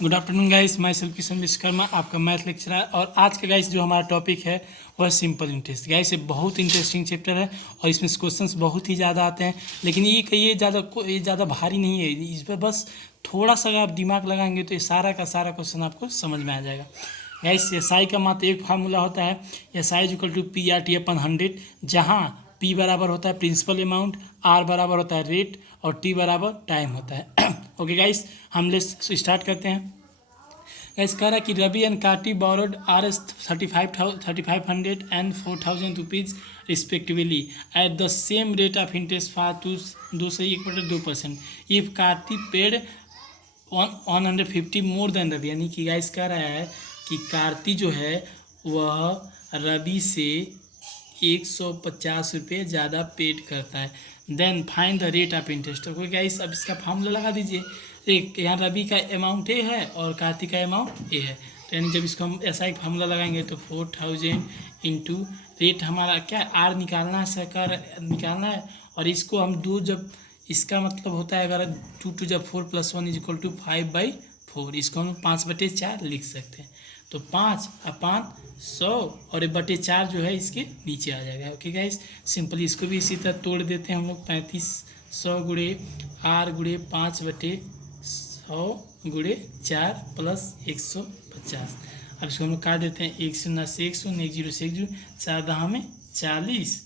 Good afternoon guys, मैं self Kishan Vishwakarma, आपका math lecturer. और आज का गाइस जो हमारा टॉपिक है वह सिंपल इंटरेस्ट। गाइस ये बहुत इंटरेस्टिंग चैप्टर है और इसमें क्वेश्चंस बहुत ही ज़्यादा आते हैं, लेकिन ये ज़्यादा भारी नहीं है। इस पर बस थोड़ा सा अगर आप दिमाग लगाएंगे तो ये सारा का सारा क्वेश्चन आपको समझ में आ जाएगा। गाइस एस आई का मात्र एक फार्मूला होता है, S I equal to P R T upon 100, जहाँ पी बराबर होता है प्रिंसिपल अमाउंट, आर बराबर होता है रेट और टी बराबर टाइम होता है। ओके गाइस, हम ले स्टार्ट करते हैं। गाइस कह रहा है कि Ravi and Karthi borrowed RS 3500 and 4000 rupees respectively at the same rate of interest for 2% if Karthi paid 150 more than Ravi. यानी कि गाइस कह रहा है कि कार्ती जो है वह रवि से 150 रुपये ज़्यादा पेड करता है। Then find the rate of interest. तो गाइस अब इसका फॉर्मूला लगा दीजिए। एक यहाँ रवि का अमाउंट ए है और कार्तिक का अमाउंट ए है, तो यानी जब इसको हम ऐसा एक फार्मूला लगाएंगे तो 4000 इंटू रेट हमारा क्या आर निकालना है, सरकार निकालना है। और इसको हम दो, जब इसका मतलब होता है अगर 2 जब 4 + 1 = 5/4, इसको हम 5/4 लिख सकते हैं। तो 5/100 और 1/4 जो है इसके नीचे आ जाएगा। ओके गाइस, सिंपली इसको भी इसी तरह तोड़ देते हैं हम लोग। 3500 गुणे आर गुणे 5/100 गुणे 4 + 150। अब इसको हम लोग काट देते हैं। 1 0 से 1 0, 1 0 से 1 0, 4 दहा में 40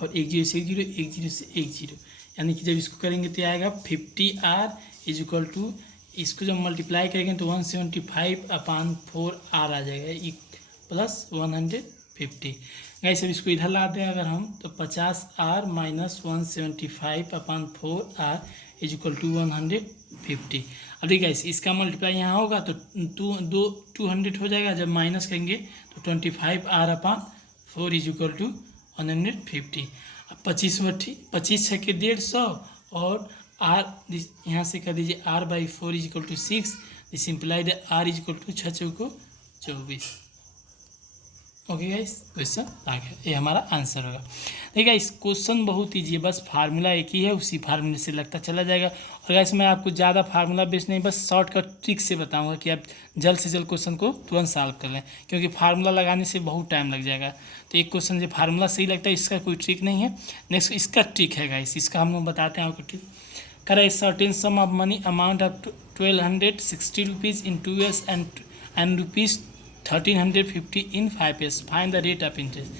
और 1 0 से 1 0, 1 0 से 1 0। यानी कि जब इसको करेंगे तो आएगा 50R = इसको जब मल्टीप्लाई करेंगे तो 175/4 R आ जाएगा प्लस 150। गाइस अब इसको इधर ला दें अगर हम तो 50R - 175/4 R = 150। अब देखिए गाइस इसका मल्टीप्लाई यहाँ होगा तो 200 हो जाएगा। जब माइनस करेंगे तो 25R/4 = 150। अब 25 छः के 150 और R यहाँ से कर दीजिए R/4 = 6। दिस इम्प्लाइड R = 6 चौको 24। ओके गाइस, क्वेश्चन आ गया, ये हमारा आंसर होगा। देखिए गाइस क्वेश्चन बहुत ईजी है, बस फार्मूला एक ही है, उसी फार्मूले से लगता चला जाएगा। और गाइस मैं आपको ज़्यादा फार्मूला बेस्ड नहीं, बस शॉर्टकट ट्रिक से बताऊंगा कि आप जल्द से जल्द क्वेश्चन को तुरंत सॉल्व कर लें, क्योंकि फार्मूला लगाने से बहुत टाइम लग जाएगा। तो एक क्वेश्चन जो फार्मूला सही लगता है इसका कोई ट्रिक नहीं है। नेक्स्ट इसका ट्रिक है गाइस, इसका हम लोग बताते हैं आपको ट्रिक। करे certain some of money amount of 1260 rupees in 2 years and rupees 1350 in 5 years। Find the rate of interest.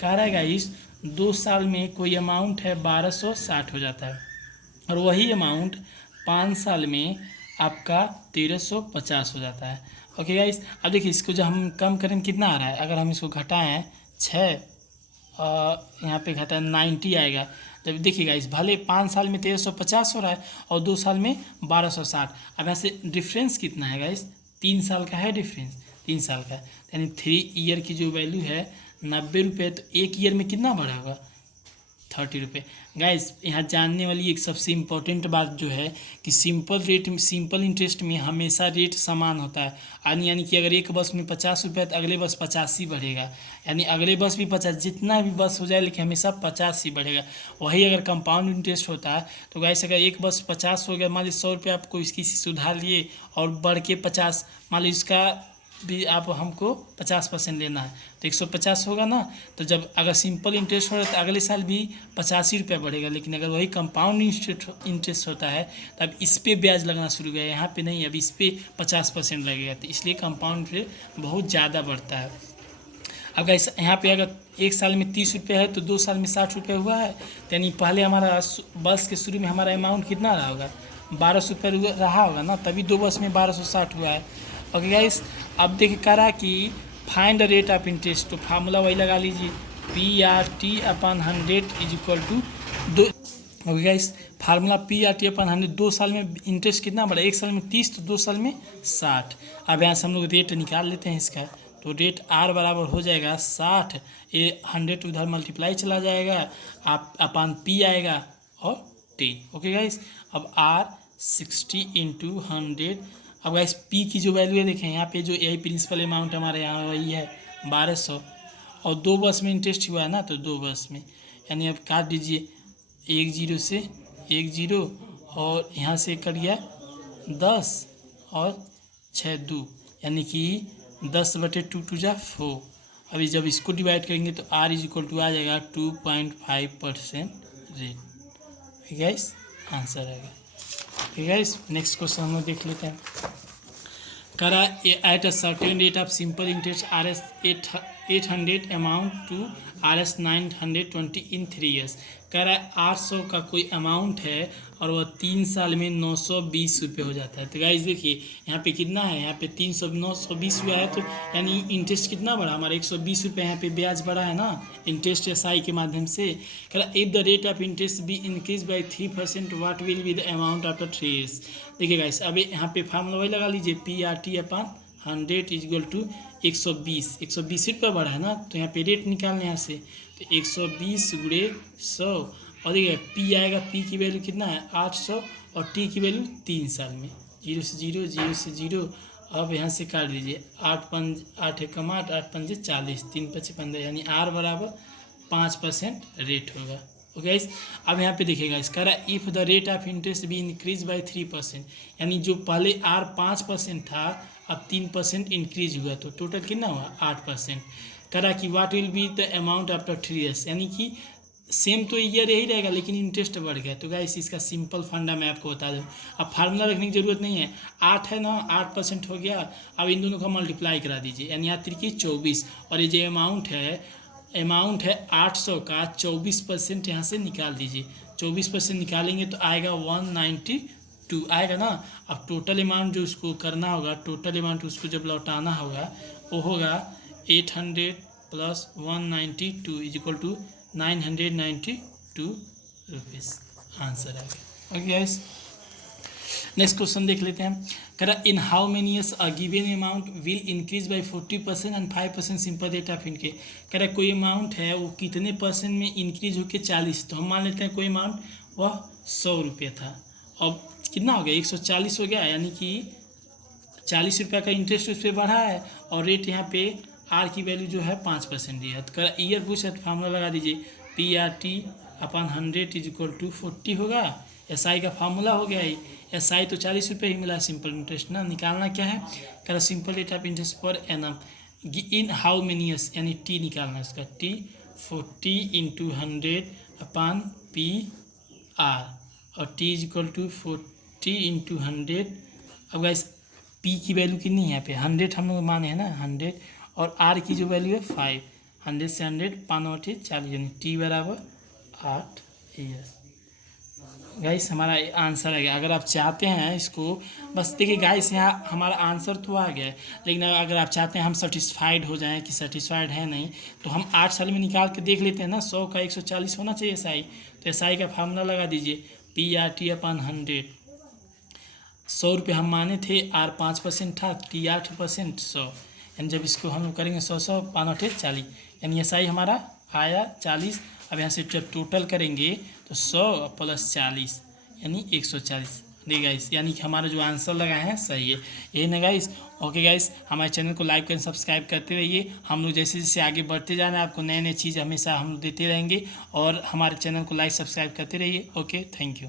कह रहा है गाइस 2 साल में कोई अमाउंट है 1260 हो जाता है, और वही अमाउंट 5 साल में आपका 1350 हो जाता है। ओके गाइस, अब देखिए इसको जब हम कम करें कितना आ रहा है, अगर हम इसको घटाएं 6, यहाँ पे घटाएं 90 आएगा। जब देखिएगा इस भले 5 साल में 1350 हो रहा है और 2 साल में 1260। अब ऐसे डिफरेंस कितना है गाइस, 3 साल का है डिफरेंस, 3 साल का, यानी 3 ईयर की जो वैल्यू है 90 रुपये, तो 1 ईयर में कितना बढ़ा होगा 30 रुपये। गाइस यहाँ जानने वाली एक सबसे इम्पोर्टेंट बात जो है कि सिंपल इंटरेस्ट में हमेशा रेट समान होता है। यानी कि अगर एक बस में 50 रुपये तो अगले बस 50 ही बढ़ेगा, यानी अगले बस भी 50, जितना भी बस हो जाए लेकिन हमेशा 50 ही बढ़ेगा। वही अगर कंपाउंड इंटरेस्ट होता है तो गाइस अगर एक बस 50 हो गया, मान लीजिए 100 रुपये आपको इसकी सुधार लिए और बढ़ के 50, मान लीजिए इसका भी आप हमको 50% लेना है तो 150 होगा ना। तो जब अगर सिंपल इंटरेस्ट हो रहा है तो अगले साल भी 85 रुपये बढ़ेगा, लेकिन अगर वही कंपाउंड इंटरेस्ट होता है तब इस पे ब्याज लगना शुरू हो गया, यहाँ पे नहीं, अब इस पे 50% लगेगा, तो इसलिए कंपाउंड इंटरेस्ट बहुत ज़्यादा बढ़ता है। अगर यहाँ पे अगर 1 साल में 30 रुपये है तो 2 साल में 60 रुपये हुआ है, तो यानी पहले हमारा बस के शुरू में हमारा अमाउंट कितना रहा होगा, 1200 रुपये रहा होगा ना, तभी 2 बस में 1260 हुआ है। ओके गाइस, अब देखिए करा कि find the rate of interest, तो फार्मूला वही लगा लीजिए, PRT/100 = 2। Okay guys, formula PRT/100, 2 साल में इंटरेस्ट कितना बढ़ा, 1 साल में 30 तो 2 साल में 60। अब यहाँ से हम लोग रेट निकाल लेते हैं इसका, तो रेट R बराबर हो जाएगा 60, ये 100 उधर मल्टीप्लाई चला जाएगा, आप अपन P आएगा और T। ओके गाइस, अब R 60 × 100। अब गाइस P की जो वैल्यू है देखें, यहाँ पे जो यही प्रिंसिपल अमाउंट हमारे यहाँ वही है 1200, और 2 बस में इंटरेस्ट हुआ है ना, तो 2 बस में, यानी अब काट दीजिए 1 0 से 1 0 और यहाँ से कट गया 10 और 6 2 यानी कि 10/2 2 जा 4। अभी जब इसको डिवाइड करेंगे तो R इज इक्वल टू आ जाएगा 2.5% रेट। ठीक है गाइस, आंसर आएगा। ठीक है गाइस, नेक्स्ट क्वेश्चन हम लोग देख लेते हैं। करा at a certain rate of simple interest RS 800 amount to RS 920 in 3 years. कह रहा है 800 का कोई अमाउंट है और वह 3 साल में 920 रुपये हो जाता है। तो गाइस देखिए यहाँ पे कितना है, यहाँ पे 920 हुआ है, तो यानी इंटरेस्ट कितना बढ़ा हमारा 120 रुपये, यहाँ पे ब्याज बढ़ा है ना इंटरेस्ट SI के माध्यम से। कह रहा if the rate of interest be increase by 3% what will be the amount after 3 years. देखिए गाइस अभी यहाँ पे फार्मूला वही लगा लीजिए, PRT/100 इक्वल टू 120 रुपये बढ़ा है ना, तो यहाँ पे रेट निकालने यहाँ से तो 120 गुणे 100 और देखिए P आएगा, P की वैल्यू कितना है 800 और T की वैल्यू 3 साल में, 0 से 0 0 से 0। अब यहाँ से काट दीजिए 8 एकम 8 8 पंजे 40 3 पचे 15 यानी R बराबर 5% रेट होगा। ओके गाइस, अब यहाँ पे देखिएगा इसका रहा if the rate of interest be increase by 3%, यानी जो पहले R 5% था अब 3% इंक्रीज हुआ तो टोटल कितना हुआ 8%। करा कि what will be the amount after 3 years, यानी कि सेम तो ईयर यही रहेगा लेकिन इंटरेस्ट बढ़ गया। तो गाइस इसका सिंपल फंडा मैं आपको बता दूँ, अब फार्मूला रखने की ज़रूरत नहीं है, 8 है ना 8% हो गया, अब इन दोनों का मल्टीप्लाई करा दीजिए यानी यहाँ 3 24 और ये जो अमाउंट है 800 का 24% यहाँ से निकाल दीजिए, 24% निकालेंगे तो आएगा 192 आएगा ना। अब टोटल अमाउंट जो उसको करना होगा, टोटल अमाउंट उसको जब लौटाना होगा वो होगा 800 plus 192 is equal to 992 rupees, answer आ गया। ओके गाइस, नेक्स्ट क्वेश्चन देख लेते हैं। कह रहा in how many years a given amount will increase by 40% and 5% simple rate of इनके। कह रहा कोई अमाउंट है वो कितने परसेंट में इंक्रीज होकर 40, तो हम मान लेते हैं कोई अमाउंट वह 100 रुपये था, अब कितना हो गया 140 हो गया, यानी कि 40 रुपये का इंटरेस्ट उस पर बढ़ा है और रेट यहाँ पे R की वैल्यू जो है 5% दी है। तो कह ईयर पूछा तो फार्मूला लगा दीजिए PRT/100 इज इक्वल टू 40 होगा, SI का फार्मूला हो गया ही, SI तो 40 रुपये ही मिला, सिंपल इंटरेस्ट ना निकालना क्या है, कह रहा simple rate of interest per annum in how many years, यानी T निकालना है इसका, T 40 × 100/PR और T इज इक्वल टू 40 × 100। अब गाइस P की वैल्यू कितनी है यहाँ पे 100 हम लोग माने हैं ना 100 और R की जो वैल्यू है 5, 100 से 100 5 40 यानी T बराबर 8 ईयर्स। गाइस हमारा आंसर आ गया। अगर आप चाहते हैं इसको बस देखिए गाइस यहाँ हमारा आंसर तो आ गया है, लेकिन अगर आप चाहते हैं हम सेटिस्फाइड हो जाएं कि सेटिस्फाइड है नहीं तो हम 8 साल में निकाल के देख लेते हैं ना, 100 का 140 होना चाहिए SI, तो SI का फार्मूला लगा दीजिए PRT/100, 100 रुपये हम माने थे, R 5% था, T 8%, 100 यानी जब इसको हम करेंगे 100 5 40 यानी SI हमारा आया 40। अब यहाँ से जब टोटल करेंगे तो 100 प्लस 40 यानी 140। नहीं गाइस, यानी कि हमारा जो आंसर लगा है सही है, यही ना गाइस। ओके गाइस, हमारे चैनल को लाइक एंड सब्सक्राइब करते रहिए, हम लोग जैसे जैसे आगे बढ़ते जा रहे हैं आपको नए नए चीज़ हमेशा हम देते रहेंगे और हमारे चैनल को लाइक सब्सक्राइब करते रहिए। Okay, thank you.